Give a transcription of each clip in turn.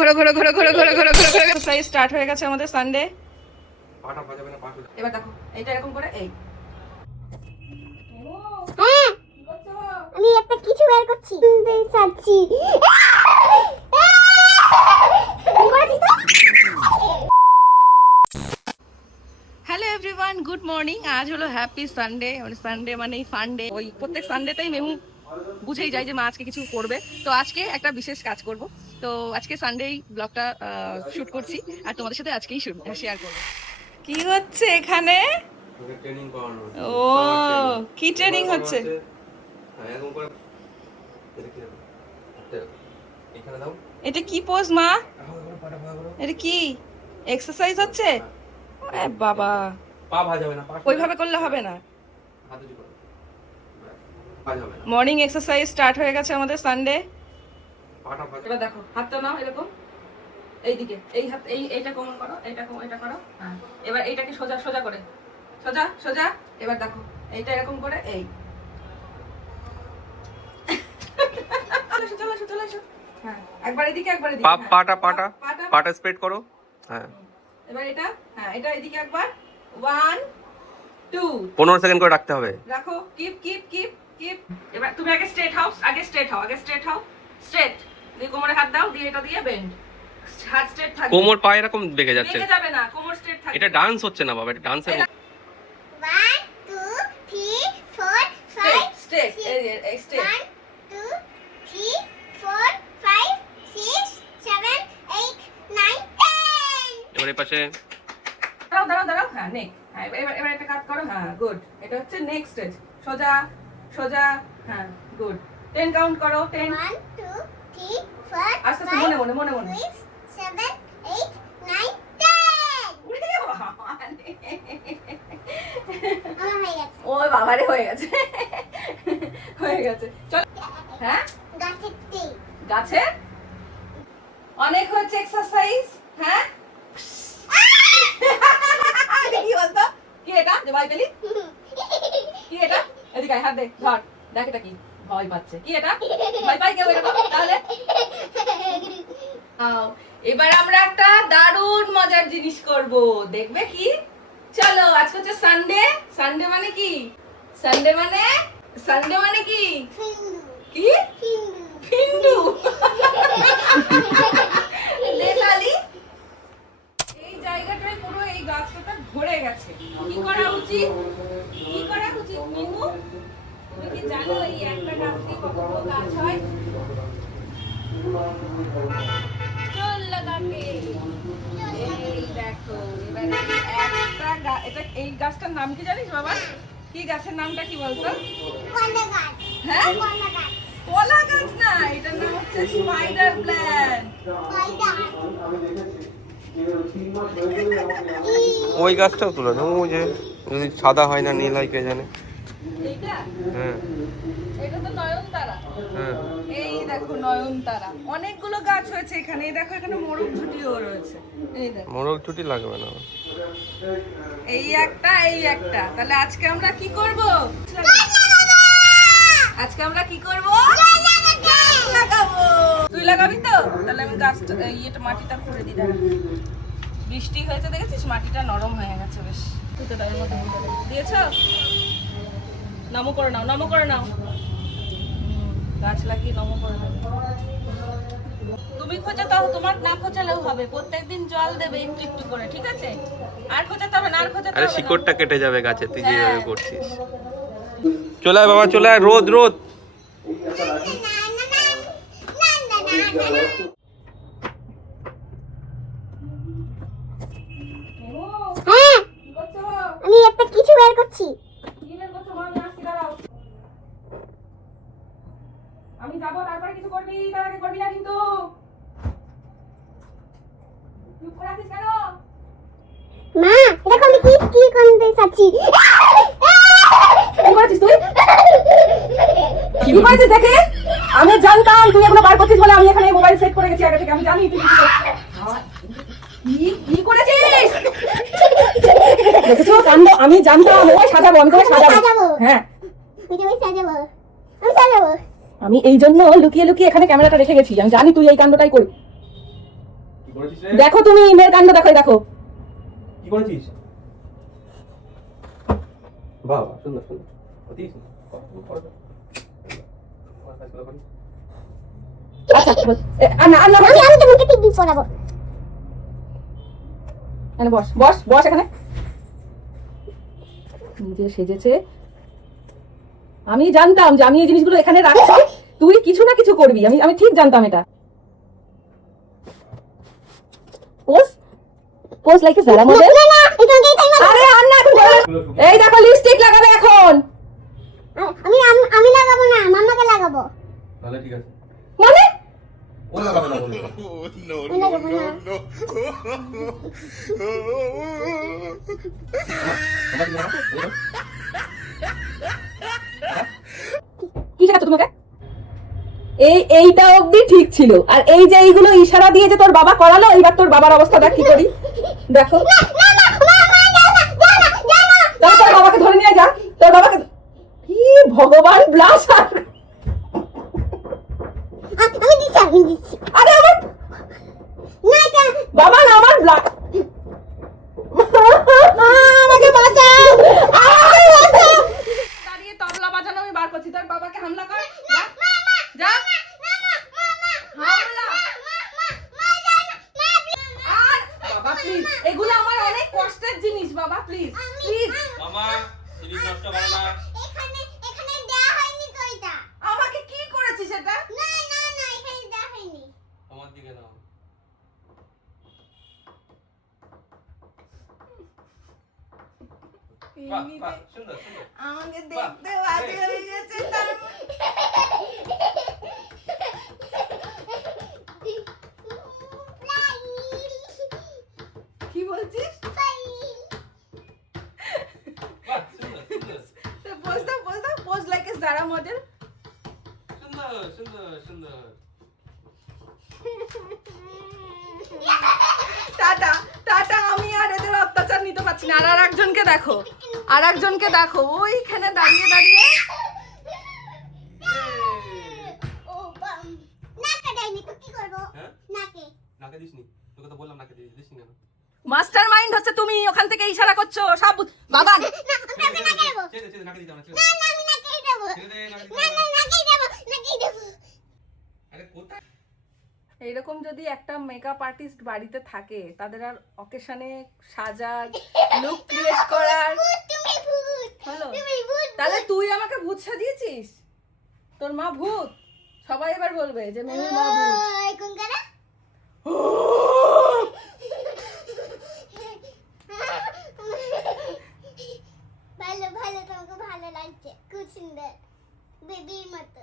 ঘোরো ঘোরো ঘোরো ঘোরো ঘোরো ঘোরো ঘোরো ঘোরো এক্সারসাইজ স্টার্ট হয়ে গেছে আমাদের সানডে। এবার দেখো এইটা এরকম করে এই হ্যাঁ আমি একটা কিছু বের করছি চাচ্ছি হ্যালো এভরিওয়ান, গুড মর্নিং। আজ হলো হ্যাপি সানডে। মানে সানডে মানেই ফান্ডে। ওই প্রত্যেক সানডেতেই মেহু বুঝেই যায় যে মা আজকে কিছু করবে। তো আজকে একটা বিশেষ কাজ করব। তো আজকে সানডেই ব্লগটা শুট করছি আর তোমাদের সাথে আজকেই শেয়ার করবো। কি হচ্ছে এখানে? ও কি ট্রেনিং হচ্ছে? এটা কি পোজ মা? এটা কি এক্সারসাইজ হচ্ছে? বাবা পা ভাজাবে না, ওইভাবে করলে হবে না। মর্নিং এক্সারসাইজ স্টার্ট হয়ে গেছে আমাদের সানডে। এবার দেখো হাতটা নাও এরকম এইদিকে, এই হাত এইটা কোমর করো, এটা করো। হ্যাঁ এবার এইটাকে সোজা সোজা করে সোজা সোজা। এবার দেখো এইটা এরকম করে এই চলো চলো চলো। হ্যাঁ একবার এদিকে একবার এদিকে, পাটা স্প্রেড করো। হ্যাঁ এবার এটা, হ্যাঁ এটা এদিকে একবার 1 2 15 সেকেন্ড করে রাখতে হবে। রাখো, কিপ কিপ কিপ কিপ। এবার তুমি আগে স্ট্রেট হও, স্ট্রেট দিয়ে কোমরে হাত দাও, দিয়ে এটা দিয়ে বেন্ড। হাত স্ট্রেট থাকবে, কোমর পা এরকম বেঁকে যাচ্ছে, বেঁকে যাবে না, কোমর স্ট্রেট থাকবে। এটা ডান্স হচ্ছে না বাবা, এটা ডান্সের 1 2 3 4 5 স্ট্রেট এই স্ট্রেট 1 2 3 4 5 6 7 8 9 10 এবার এই পাশে দাঁড়াও। হ্যাঁ নেক, হ্যাঁ এবার একটা কাট করো। হ্যাঁ গুড, এটা হচ্ছে নেক্সট স্টেজ। সোজা সোজা, হ্যাঁ গুড। 10 কাউন্ট করো, 10 1 2 3 4 আস্তে আস্তে মনে 6 7 8 9 10 আমার হয়ে গেছে। ও বাবারে হয়ে গেছে হয়ে গেছে। চল হ্যাঁ গাছের তীর গাছে অনেক হচ্ছে এক্সারসাইজ। হ্যাঁ কি বলতো? কি এটা যে ভয় পেলি? কি এটা? এদিকে আয়, হাত দে, ধর, দেখ এটা কি। ভয় পাচ্ছে কি এটা? ভয় পাই কেউ এরকম? তাহলে এবার আমরা একটা দারুণ মজার জিনিস করব, দেখবে কি? চলো আজকে হচ্ছে সানডে। সানডে মানে কি? সানডে মানে কি? কি ফিন্ডু দেখালি। এই জায়গাটায় পুরো এই গাছটা ভরে গেছে। কি করা উচিত মিনু? তুমি কি জানো এই একটা গাছ দিয়ে কতগুলো গাছ হয়? চল লাগাকে এই দেখো। এবার এটা এই গাছটার নাম কি জানিস বাবা? কি গাছের নামটা কি বলতো? কলা গাছ। হ্যাঁ কলা গাছ। কলা গাছ না, এটার নাম হচ্ছে স্পাইডার প্ল্যান্ট। ওই গাছটাও তুলে দাও, ওই যে যদি সাদা হয় না নীল হয় কে জানে। এইটা হ্যাঁ এটা তো নয়নতারা। হ্যাঁ এই দেখো নয়নতারা, অনেকগুলো গাছ হয়েছে এখানে। এই দেখো এখানে মোরগ ঝুটিও রয়েছে। এই দেখো মোরগ ছুটি লাগবে না। এই একটা। তাহলে আজকে আমরা কি করব? গাছ লাগাবো। তুই লাগাবি তো? তাহলে আমি গাছটা ইয়েটা মাটিটা খুঁড়ে দিই। দাঁড়া, বৃষ্টি হয়েছে দেখেছিস, মাটিটা নরম হয়ে গেছে বেশ। তুই তো এর মধ্যে দিয়েছ। নমো করে নাও। গাছ লাগিয়ে নমো করে নাও। তুমি খোঁচাতে হবে, তোমার না খোঁচালেও হবে। প্রত্যেকদিন জল দেবে একটু একটু করে, ঠিক আছে? আর খোঁচাতে হবে না, আরে শিকড়টা কেটে যাবে গাছে, তুই যেভাবে করছিস। চলে আয় বাবা, চলে আয়। রোদ হ্যাঁ আমি একটা কিছু বের করছি। আমি যাবো, তারপরে কিছু করবি, তার আগে করবি না কিন্তু। চুপ করে আছিস কেন? মা দেখো আমি কি করতে চাচ্ছি। কি করেছিস তুই? কি করেছিস দেখে? আমি জানতাম তুই এগুলো বার করছিস বলে আমি এখানে মোবাইল সেট করে গেছি আগে থেকে। আমি জানি তুই কি করছিস। কি করেছিস? দেখেছো কাণ্ড? আমি জানতাম ওই সাজাবো, আমি তোকে সাজাবো। হ্যাঁ আমি সাজাবো। আমি এই জন্য লুকিয়ে লুকিয়ে এখানে ক্যামেরাটা রেখে গেছি। আমি জানি তুই এই কাণ্ডটাই করবি। করেছিস রে? দেখো তুমি মেয়ের কাণ্ড দেখো, এই দেখো। কি করেছিস? বাহ বাহ, সুন্দর সুন্দর। অতি সুন্দর। আচ্ছা আন্না আন্না আমি তো মুখে টিপি পড়াবো। এখানে বস বস বস এখানে। নিজে সেজেছে। আমি জানতাম যে আমি এই জিনিসগুলো এখানে রাখছি, তুই কিছু না কিছু করবি, আমি আমি ঠিক জানতাম এটা। পোজ পোজ লাইক জারা মডেল। না না এটা কি টাইম? আরে আন্না এখন এই দেখো লিপস্টিক লাগাবে এখন। আমি লাগাবো না, মাম্মাকে লাগাবো। তাহলে ঠিক আছে। মানে ও লাগাবে না বললো। আমি লাগাবো না। কি শেখাচ্ছ তোমাকে? এইটা অবধি ঠিক ছিল, আর এই যে এইগুলো ইশারা দিয়ে যে তোর বাবা করালো, এইবার তোর বাবার অবস্থা দেখ কি করি। দেখো তোর বাবাকে ধরে নিয়ে যা, তোর বাবাকে। কি ভগবান ব্লাস। আমি দিচ্ছি। আরে আমার না এটা বাবা না, আমার ব্লাস। আমাকে বাঁচাও। দাঁড়িয়ে তবলা বাজানো আমি বার করছি, তোর বাবাকে হামলা কর। যা হামলা। আর বাবা প্লিজ, এগুলো আমার অনেক কষ্টের জিনিস বাবা, প্লিজ প্লিজ। মামা জিনিস নষ্ট করো না। এখানে দেয়া হয়নি তো এটা। আমাকে কি করেছিস এটা? না এখানে দেয়া হয়নি। আমার দিকে নাও। বাহ বাহ, সুন্দর সুন্দর। আমাকে দেখতে বাজে হয়ে গেছে তার। কি বলছিস? বাহ, সুন্দর সুন্দর pose like a Zara model. সুন্দর সুন্দর সুন্দর। টাটা টাটা, আমি আর এদের অত্যাচার নিতে পারছি না। আর একজনকে দেখো, আর একজনকে দেখো ওইখানে দাঁড়িয়ে দাঁড়িয়ে। ও বাম। নাকে দেয়নি তো কি করব? হ্যাঁ? নাকে। নাকে দিসনি? তোকে তো বললাম নাকে দিসনি কেন? মাস্টার মাইন্ড হচ্ছে তুমি, ওখান থেকে ইশারা করছো সব। বাবা না আমি নাকে দেবো। ছেড়ে ছেড়ে নাকে দিতে না, ছেড়ে না আমি নাকেই দেবো। ছেড়ে দে, নাকে দিতে না না। নাকেই দেবো। আরে কোথায়? এইরকম যদি একটা মেকআপ আর্টিস্ট বাড়িতে থাকে, তাদের আর অকেশনে সাজার, লুক ক্রিয়েট করার। তুমি ভূত। হলো তুমি ভূত। তাহলে তুই আমাকে ভূত সাজিয়েছিস? তোর মা ভূত? সবাই এবার বলবে যে মেহুর মা ভূত। ওই কোন কারা? ভালো তোমাকে ভালো লাগছে। খুব সুন্দর। বেবির মতো।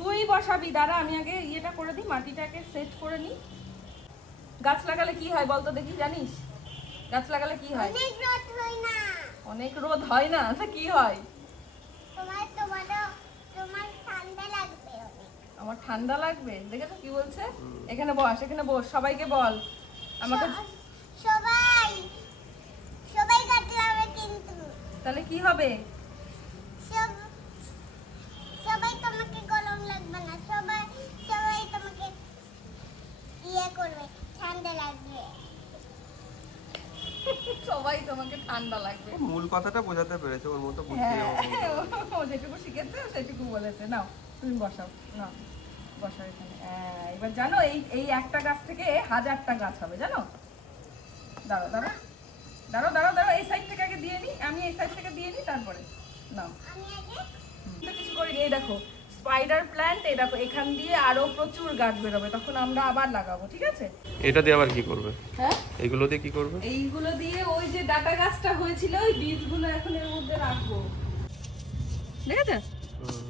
তুই বসাবি, দাঁড়া আমি আগে ইয়েটা করে দিই, মাটিটাকে সেট করে নিই। গাছ লাগালে কি হয় বলতো দেখি, জানিস? গাছ লাগালে কি হয়? অনেক রোদ হয় না। অনেক রোদ হয় না, তা কি হয়? তোমার ঠান্ডা লাগবে অনেক। আমার ঠান্ডা লাগবে? দেখেছো কি বলছে? এখানে বস, এখানে বস, সবাইকে বল আমাকে। সবাই কাটলাবে কিন্তু। তাহলে কি হবে? সবাই তোমাকে গরম লাগবে না। সবাই তোমাকে ইয়ে করবে, ঠান্ডা লাগবে। সবাই তোমাকে ঠান্ডা লাগবে। মূল কথাটা বোঝাতে পেরেছে, ওর মতো বুদ্ধি হ্যাঁ, নেই। ও যেটুকু শিখেছে সেটুকু বলেছে। নাও তুমি বসাও, নাও বসাও এখানে। এবার জানো এই একটা গাছ থেকে 1000টা গাছ হবে, জানো? দাঁড়াও দাঁড়াও দাঁড়াও দাঁড়াও দাঁড়াও, এই সাইড থেকে আগে দিয়ে নিই, আমি এই সাইড থেকে দিয়ে নিই, তারপরে নাও। আমি আগে তো কিছু করিনি, এই দেখো স্পাইডার প্ল্যান্ট, এই দেখো এখান দিয়ে আরো প্রচুর গাছ বেরোবে, তখন আমরা আবার লাগাবো, ঠিক আছে? এটা দিয়ে আবার কি করবে? হ্যাঁ, এগুলো দিয়ে কি করবে? এইগুলো দিয়ে ওই যে ডাটা গাছটা হয়েছিল, ওই বীজগুলো এখন এর মধ্যে রাখবো। দেখেছো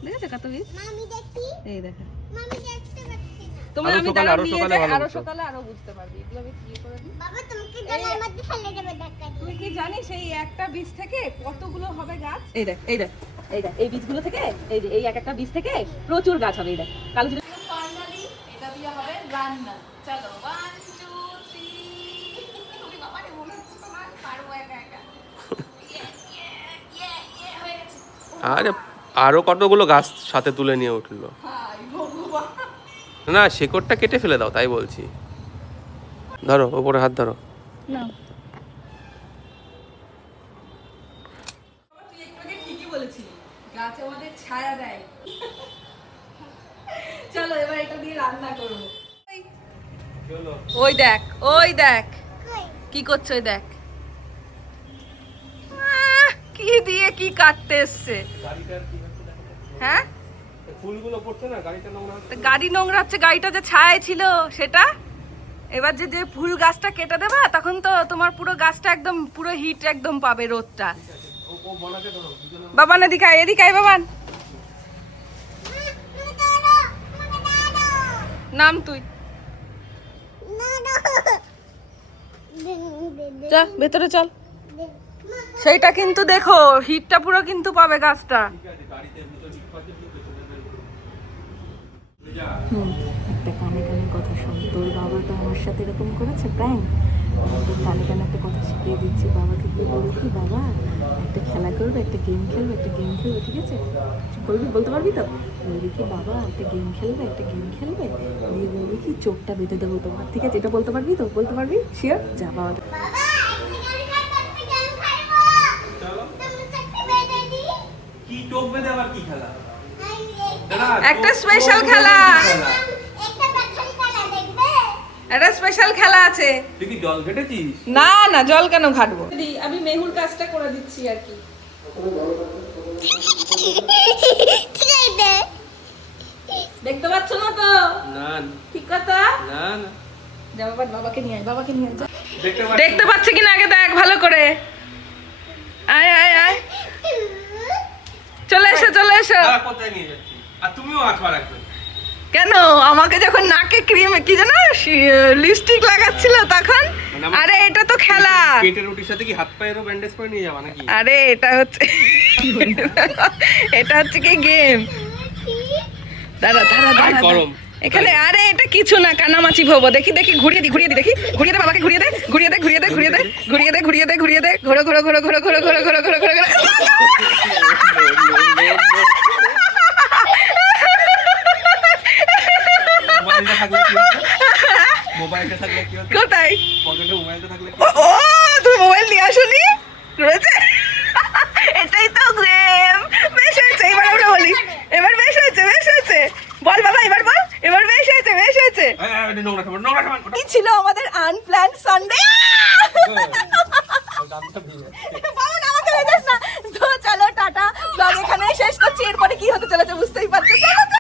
দেখেছো কত বীজ? মামি দেখি। এই দেখো মামি দেখতে পাচ্ছি না। তোমার আরো আমি সকালে, দাঁড়া আরো নিয়ে সকালে যাই, ভালো আরো বুঝতো। সকালে আরো বুঝতে পারবি। এগুলো আমি কি করে দিই? বাবা তোমাকে জলের মধ্যে ফেলে দেবে দেখা দিয়ে। তুই কি জানিস এই একটা বীজ থেকে কতগুলো হবে গাছ? এই দেখ এই দেখ এই দেখ, এই বীজগুলো থেকে, এই যে এই এক একটা বীজ থেকে প্রচুর গাছ হবে। এই দেখ কালো জিরে। ফাইনালি এটা দিয়ে হবে রান্না। চলো 1 2 3। তুমি বাবা রে, মনে হচ্ছে তোমার পারবো একা একা। হয়ে গেছে। আরে আরো কতগুলো গাছ সাথে তুলে নিয়ে উঠলো। হাই ভগবান, না শেকড়টা কেটে ফেলে দাও, তাই বলছি। ধরো ওপরে হাত ধরো। না তুই একটু আগে ঠিকই বলেছিলি, গাছ আমাদের ছায়া দেয়। চলো এবার এটা দিয়ে রান্না করবো। ওই দেখ, ওই দেখ কি করছো, ওই দেখ কি দিয়ে কি কাটতে এসছে। হ্যাঁ ফুলগুলো পড়ছে না, গাড়িটা নোংরা হচ্ছে। গাড়ি নোংরা হচ্ছে, গাড়িটা যে ছায় ছিল সেটা। এবার যে যে ফুল গাছটা কেটে দেবা তখন তো তোমার পুরো গাছটা একদম পুরো হিট একদম পাবে রোদটা। ও বনাকে ধরো। বাবান এদিকে আয়, এদিকে আয় বাবান। নাম তুই যা ভেতরে চল। সেইটা কিন্তু দেখো হিটটা পুরো কিন্তু পাবে গাছটা। একটা কানে কানে কথা শোন, তোর বাবা তো আমার সাথে এরকম করেছে প্র্যাঙ্ক, তোর কানে কানে একটা কথা শিখিয়ে দিচ্ছি। বাবাকে গিয়ে বলবি কি, বাবা একটা খেলা করবে, একটা গেম খেলবে, একটা গেম খেলবে, ঠিক আছে? বলবি, বলতে পারবি তো? বলবি কি, বাবা একটা গেম খেলবে, একটা গেম খেলবে, দিয়ে বলবি কি চোখটা বেঁধে দেবো তোমার, ঠিক আছে? এটা বলতে পারবি তো? বলতে পারবি শিওর? যা বাবাকে। কি চোখ বেঁধে আবার কি খেলা? একটা স্পেশাল খেলা, একটা স্পেশাল খেলা আছে। তুই কি জল ঘেটেছিস? না না জল কেন ঘাটবো, আমি মেহুর কাজটা করে দিচ্ছি আর কি। দেখতে পাচ্ছ না তো? না ঠিক কথা না না, যা বাবা, বাবাকে নিয়ে আয়, বাবাকে নিয়ে আয় যা। দেখতে দেখতে পাচ্ছে কিনা আগে দেখ ভালো করে। আয় আয় আয়, চলে এসো চলে এসো। তারা কোথায় নিয়ে যাচ্ছি? আর তুমিও আঠা রাখবে কেন আমাকে যখন নাকে ক্রিম কি জানো লিপস্টিক লাগাচ্ছিল তখন? মানে আমার- আরে এটা তো খেলা। পেটের রুটির সাথে কি হাত পায়েরও ব্যান্ডেজ করে নিয়ে যাবা নাকি? আরে এটা হচ্ছে এটা হচ্ছে কি গেম। দাঁড়া দাঁড়া দাঁড়া গরম। এখানে আরে এটা কিছু না, কানামাছি ভোবো। দেখি দেখি ঘুরিয়ে দি ঘুরিয়ে দি, দেখি ঘুরিয়ে দে বাবাকে, ঘুরিয়ে দে ঘুরিয়ে দে ঘুরিয়ে দে ঘুরিয়ে দে ঘুরিয়ে দে ঘুরিয়ে দে ঘুরিয়ে দে ঘোরো ঘোরো ঘোরো ঘোরো ঘোরো ঘোরো ঘোরো ঘোরো ঘোরো ঘোরো। মোবাইলটা থাকলে কি হতো? মোবাইলটা থাকলে কি হতো? কোথায়? পকেটে মোবাইলটা থাকলে কি ও হতো? তুমি মোবাইল নিয়ে আসোনি? রয়েছে এটাই তো গেম। বেশ হয়েছে, এবার আমরা বলি, এবার বেশ হয়েছে বেশ হয়েছে। বল বাবা এবার বল, এবার বেশ হয়েছে বেশ হয়েছে। এই, এই, নোংরা খাবার, নোংরা খাবার। কি ছিল আমাদের আনপ্ল্যান্ড সানডে।